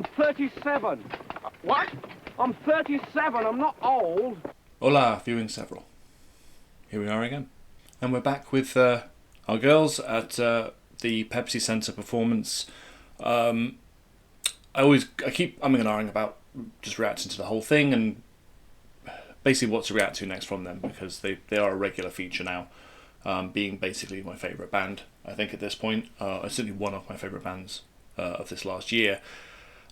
I'm 37. What? I'm 37, I'm not old. Hola, viewing several. Here we are again. And we're back with our girls at the Pepsi Center performance. I keep umming and ahhing about just reacting to the whole thing and basically what to react to next from them, because they are a regular feature now, being basically my favourite band, I think, at this point. Certainly one of my favourite bands of this last year.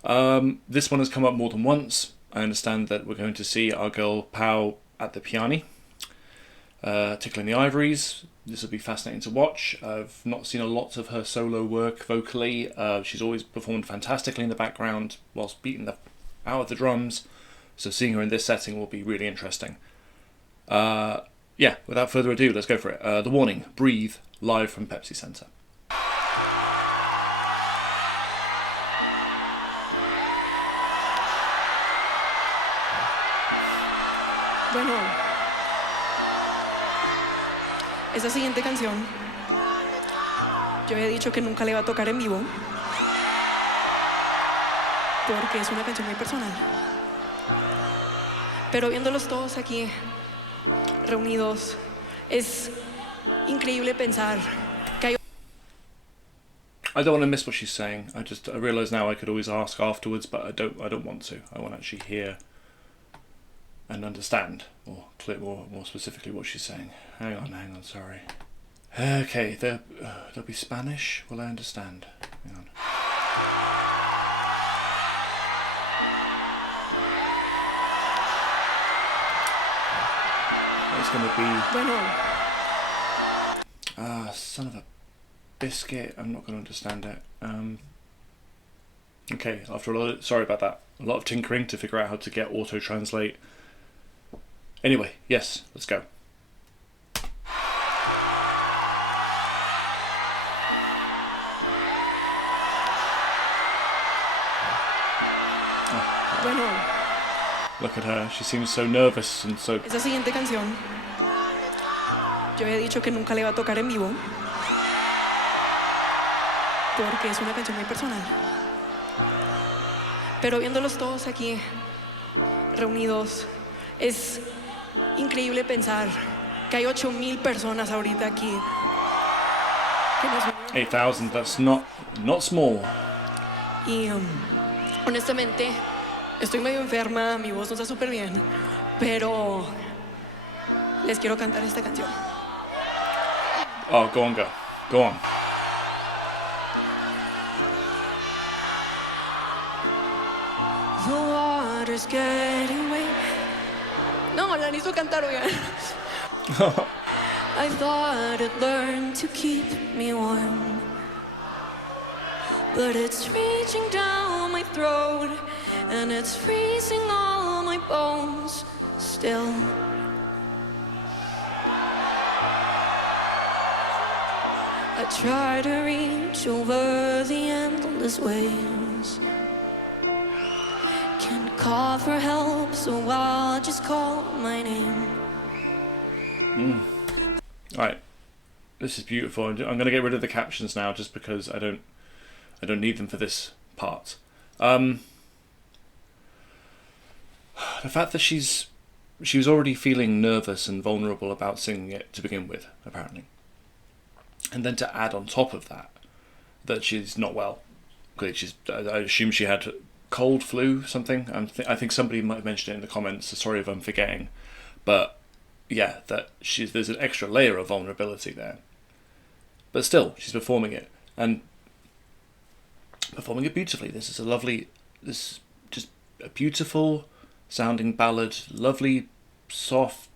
This one has come up more than once. I understand that we're going to see our girl Pau at the piano, tickling the ivories. This will be fascinating to watch. I've not seen a lot of her solo work vocally. She's always performed fantastically in the background whilst beating the out of the drums. So seeing her in this setting will be really interesting. Yeah, without further ado, let's go for it. The warning: breathe, live from Pepsi Center. Bueno, esa siguiente canción, yo había dicho que nunca la iba a tocar en vivo, porque es una canción muy personal. Pero viéndolos todos aquí reunidos, es increíble pensar que hay... I don't want to miss what she's saying. I realise now I could always ask afterwards, but I don't want to. I want to actually hear and understand more specifically what she's saying. Hang on, sorry. Okay, there'll be Spanish. Will I understand? Hang on. It's gonna be... Bueno. Son of a biscuit. I'm not gonna understand it. Okay, after a lot of, sorry about that. A lot of tinkering to figure out how to get auto-translate. Anyway, yes, let's go. Oh. Bueno. Look at her, she seems so nervous and so... Esa siguiente canción, yo había dicho que nunca la iba a tocar en vivo, porque es una canción muy personal. Pero viéndolos todos aquí reunidos, es increíble pensar que hay 8,000 personas ahorita aquí. 8,000, that's not small. Y honestamente, estoy medio enferma, mi voz no está súper bien, pero les quiero cantar esta canción. Oh, go on, girl. Go on. The water's getting way. No, la necesito cantar, oigan. I thought it learned to keep me warm, but it's reaching down my throat and it's freezing all my bones still. I try to reach over the endless waves, can't call for help, so I'll just call my name. Right, this is beautiful. I'm going to get rid of the captions now, just because I don't need them for this part. The fact that she was already feeling nervous and vulnerable about singing it to begin with, apparently, and then to add on top of that she's not well. I assume she had cold, flu, something. I think somebody might have mentioned it in the comments. So sorry if I'm forgetting, but yeah, that there's an extra layer of vulnerability there. But still, she's performing it, and performing it beautifully. This is just a beautiful sounding ballad, lovely, soft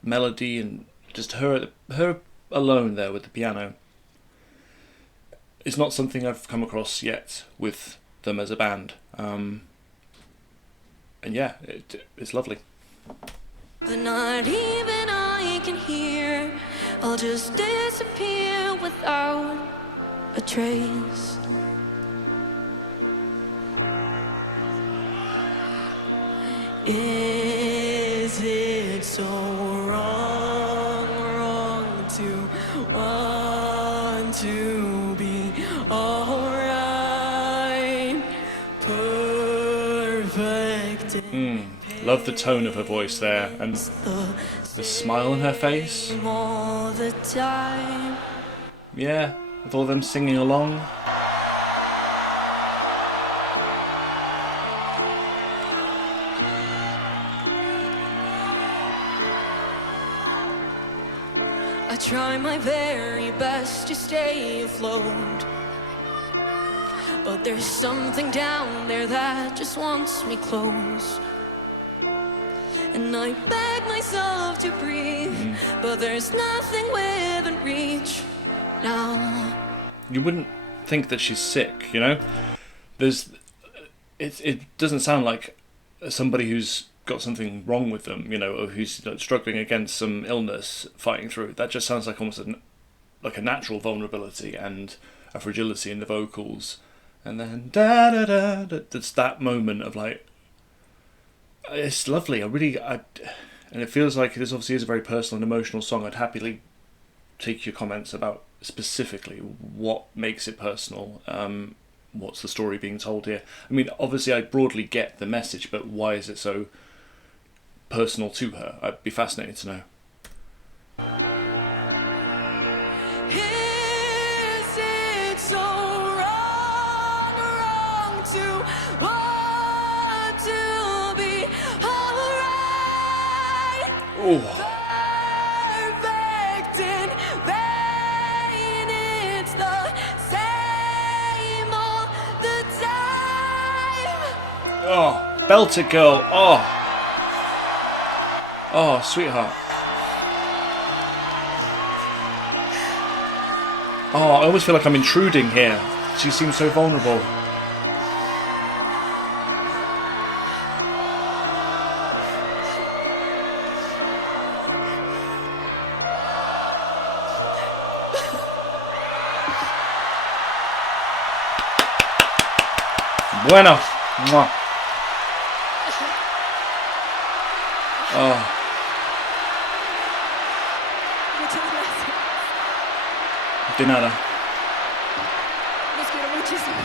melody, and just her alone there with the piano. It's not something I've come across yet with them as a band. And yeah, it's lovely. But not even I can hear. I'll just disappear without a trace. Is it so wrong to want to be alright? Love the tone of her voice there, and the smile on her face. Yeah, with all them singing along. I try my very best to stay afloat, but there's something down there that just wants me close. And I beg myself to breathe, but there's nothing within reach now. You wouldn't think that she's sick, you know? It doesn't sound like somebody who's got something wrong with them, you know, or who's struggling against some illness, fighting through. That just sounds like almost like a natural vulnerability and a fragility in the vocals. And then da da da da. It's that moment of like, it's lovely. And it feels like this obviously is a very personal and emotional song. I'd happily take your comments about specifically what makes it personal. What's the story being told here? I mean, obviously I broadly get the message, but why is it so personal to her? I'd be fascinated to know. Is it so wrong to want to be alright? Oh. Perfect in vain, it's the same all the time. Oh, belted girl. Oh, sweetheart. Oh, I almost feel like I'm intruding here. She seems so vulnerable. Bueno. Mwah. Oh. Muchas gracias. De nada. Los quiero muchísimo.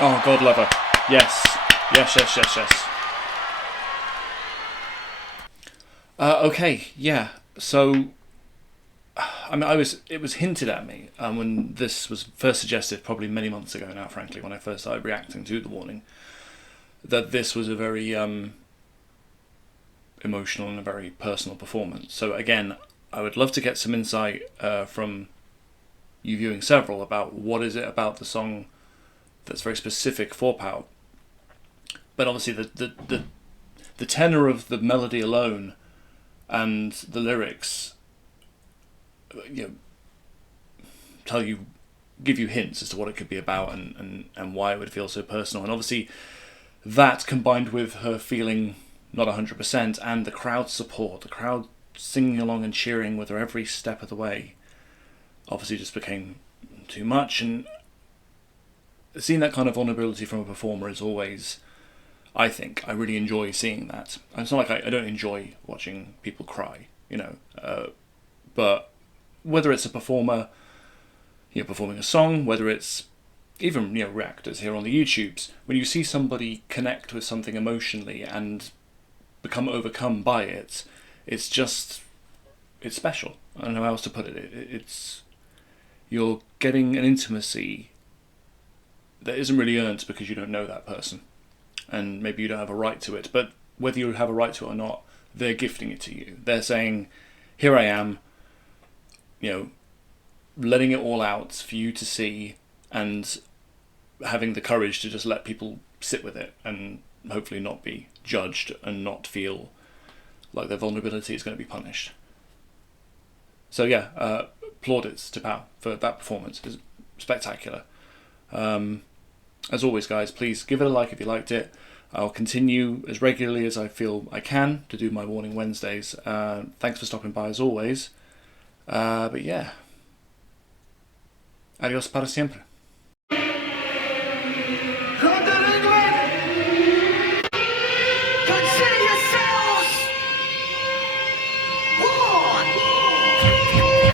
Oh, God love her. Yes. Yes. Okay, yeah. So, I mean, it was hinted at me when this was first suggested, probably many months ago now, frankly, when I first started reacting to the warning, that this was a very emotional and a very personal performance. So again, I would love to get some insight from you viewing several about what is it about the song that's very specific for Pout. But obviously the tenor of the melody alone and the lyrics, you know, give you hints as to what it could be about and why it would feel so personal. And obviously that combined with her feeling not 100% and the crowd support, the crowd singing along and cheering with her every step of the way, obviously just became too much. And seeing that kind of vulnerability from a performer is always, I think, I really enjoy seeing that. And it's not like I don't enjoy watching people cry, you know, but whether it's a performer, you know, performing a song, whether it's even, you know, reactors here on the YouTubes, when you see somebody connect with something emotionally and become overcome by it, it's special. I don't know how else to put it. It's you're getting an intimacy that isn't really earned because you don't know that person, and maybe you don't have a right to it. But whether you have a right to it or not, they're gifting it to you. They're saying, "Here I am," you know, letting it all out for you to see, and having the courage to just let people sit with it and hopefully not be judged and not feel like their vulnerability is going to be punished. So yeah, plaudits to Pow for that performance. It's spectacular. As always, guys, please give it a like if you liked it. I'll continue as regularly as I feel I can to do my Warning Wednesdays. Thanks for stopping by as always. But yeah, adios para siempre.